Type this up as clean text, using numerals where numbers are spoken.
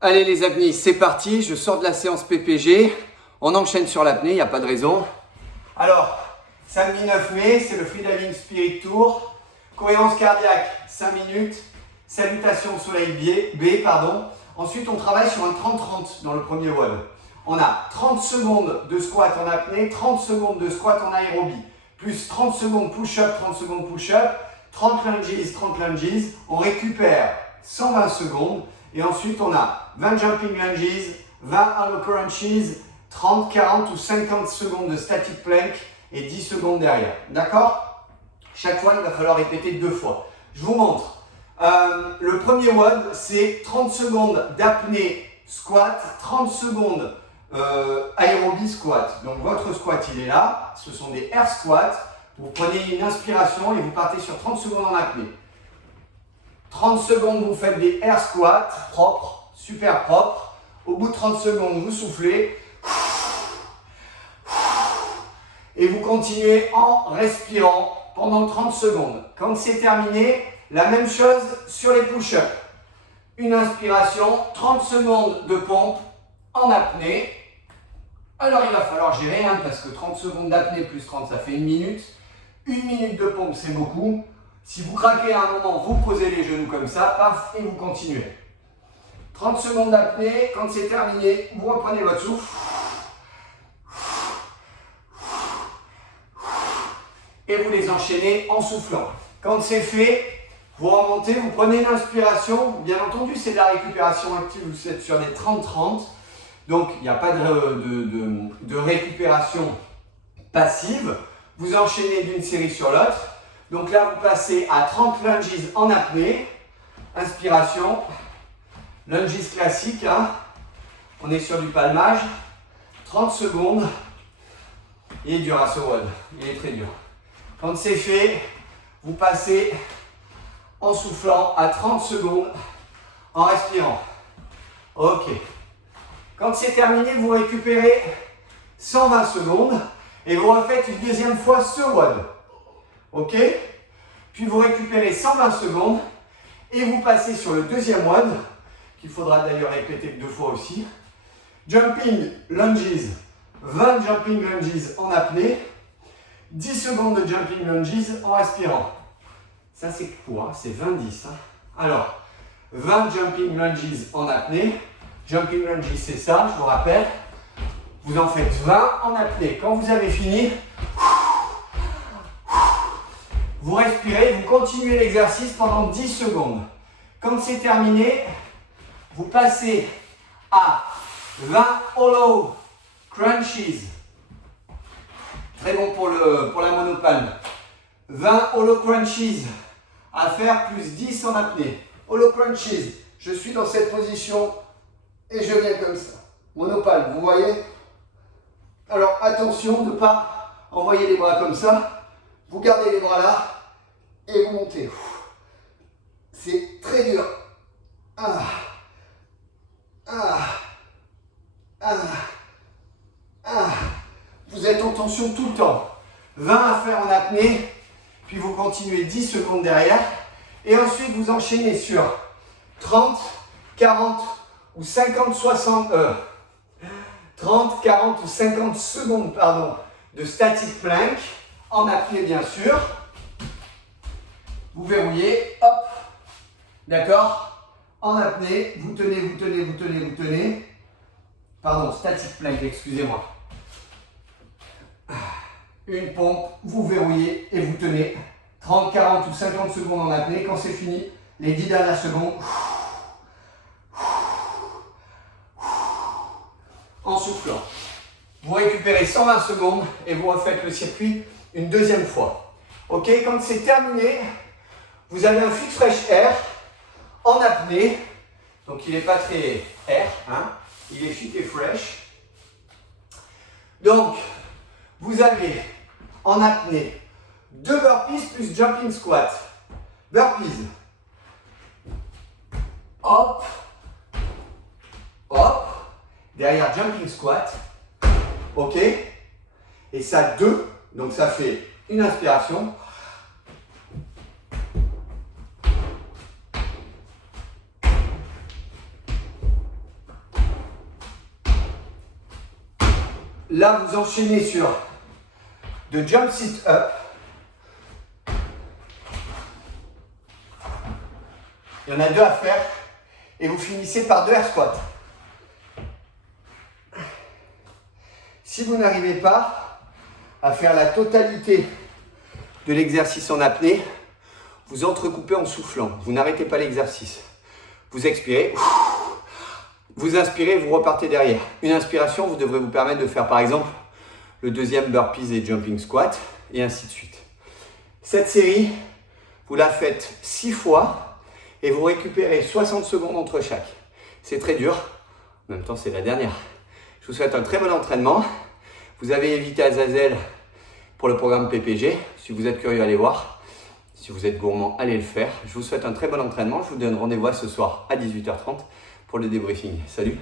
Allez les apnées, c'est parti, je sors de la séance PPG, on enchaîne sur l'apnée, il n'y a pas de raison. Alors, samedi 9 mai, c'est le Freediving Spirit Tour, cohérence cardiaque 5 minutes, salutation au soleil B, Ensuite, on travaille sur un 30-30 dans le premier WOD. On a 30 secondes de squat en apnée, 30 secondes de squat en aérobie, plus 30 secondes push-up, 30 secondes push-up, 30 lunges, 30 lunges. On récupère 120 secondes. Et ensuite, on a 20 jumping lunges, 20 hollow crunches, 30, 40 ou 50 secondes de static plank et 10 secondes derrière. D'accord? Chaque fois, il va falloir répéter 2 fois. Je vous montre. Le premier WOD, c'est 30 secondes d'apnée squat, 30 secondes aérobie squat. Donc, votre squat, il est là. Ce sont des air squats. Vous prenez une inspiration et vous partez sur 30 secondes en apnée. 30 secondes, vous faites des air squats propres, super propres. Au bout de 30 secondes, vous soufflez. Et vous continuez en respirant pendant 30 secondes. Quand c'est terminé, la même chose sur les push-ups. Une inspiration, 30 secondes de pompe en apnée. Alors il va falloir gérer, parce que 30 secondes d'apnée plus 30, ça fait 1 minute. 1 minute de pompe, c'est beaucoup. Si vous craquez à un moment, vous posez les genoux comme ça, paf, et vous continuez. 30 secondes d'apnée, quand c'est terminé, vous reprenez votre souffle. Et vous les enchaînez en soufflant. Quand c'est fait, vous remontez, vous prenez une inspiration. Bien entendu, c'est de la récupération active, vous êtes sur des 30-30. Donc, il n'y a pas de récupération passive. Vous enchaînez d'une série sur l'autre. Donc là, vous passez à 30 lunges en apnée. Inspiration. Lunges classique. On est sur du palmage. 30 secondes. Il est dur à ce WOD. Il est très dur. Quand c'est fait, vous passez en soufflant à 30 secondes en respirant. Ok. Quand c'est terminé, vous récupérez 120 secondes et vous refaites une deuxième fois ce WOD. Ok? Puis vous récupérez 120 secondes et vous passez sur le deuxième WOD, qu'il faudra d'ailleurs répéter 2 fois aussi. Jumping lunges, 20 jumping lunges en apnée, 10 secondes de jumping lunges en respirant. Ça c'est quoi? C'est 20-10. Alors, 20 jumping lunges en apnée. Jumping lunges, c'est ça, je vous rappelle. Vous en faites 20 en apnée. Quand vous avez fini, vous respirez, vous continuez l'exercice pendant 10 secondes. Quand c'est terminé, vous passez à 20 hollow crunches. Très bon pour la monopalme. 20 hollow crunches à faire plus 10 en apnée. Hollow crunches, je suis dans cette position et je viens comme ça. Monopalme, vous voyez? Alors attention de ne pas envoyer les bras comme ça. Vous gardez les bras là et vous montez. C'est très dur. Vous êtes en tension tout le temps. 20 à faire en apnée, puis vous continuez 10 secondes derrière. Et ensuite, vous enchaînez sur 30, 40 ou 50, 60... 30, 40 ou 50 secondes de static plank, en apnée bien sûr. Vous verrouillez, hop, d'accord? En apnée, vous tenez, vous tenez, vous tenez, vous tenez. Pardon, static plank, excusez-moi. Une pompe, vous verrouillez et vous tenez 30, 40 ou 50 secondes en apnée. Quand c'est fini, les 10 dernières secondes, en soufflant. Vous récupérez 120 secondes et vous refaites le circuit une deuxième fois. Ok, quand c'est terminé, vous avez un fit fresh air en apnée. Donc il n'est pas très air, il est fit et fresh. Donc vous avez en apnée 2 burpees plus jumping squat. Burpees. Hop. Hop. Derrière jumping squat. Ok. Et ça 2. Donc ça fait une inspiration. Là, vous enchaînez sur de jump sit up. Il y en a 2 à faire. Et vous finissez par 2 air squats. Si vous n'arrivez pas à faire la totalité de l'exercice en apnée, vous entrecoupez en soufflant. Vous n'arrêtez pas l'exercice. Vous expirez. Vous inspirez, vous repartez derrière. Une inspiration, vous devrez vous permettre de faire par exemple le deuxième burpees et jumping squat et ainsi de suite. Cette série, vous la faites 6 fois et vous récupérez 60 secondes entre chaque. C'est très dur, en même temps c'est la dernière. Je vous souhaite un très bon entraînement. Vous avez évité Azazel pour le programme PPG. Si vous êtes curieux, allez voir. Si vous êtes gourmand, allez le faire. Je vous souhaite un très bon entraînement. Je vous donne rendez-vous ce soir à 18h30 pour le débriefing. Salut!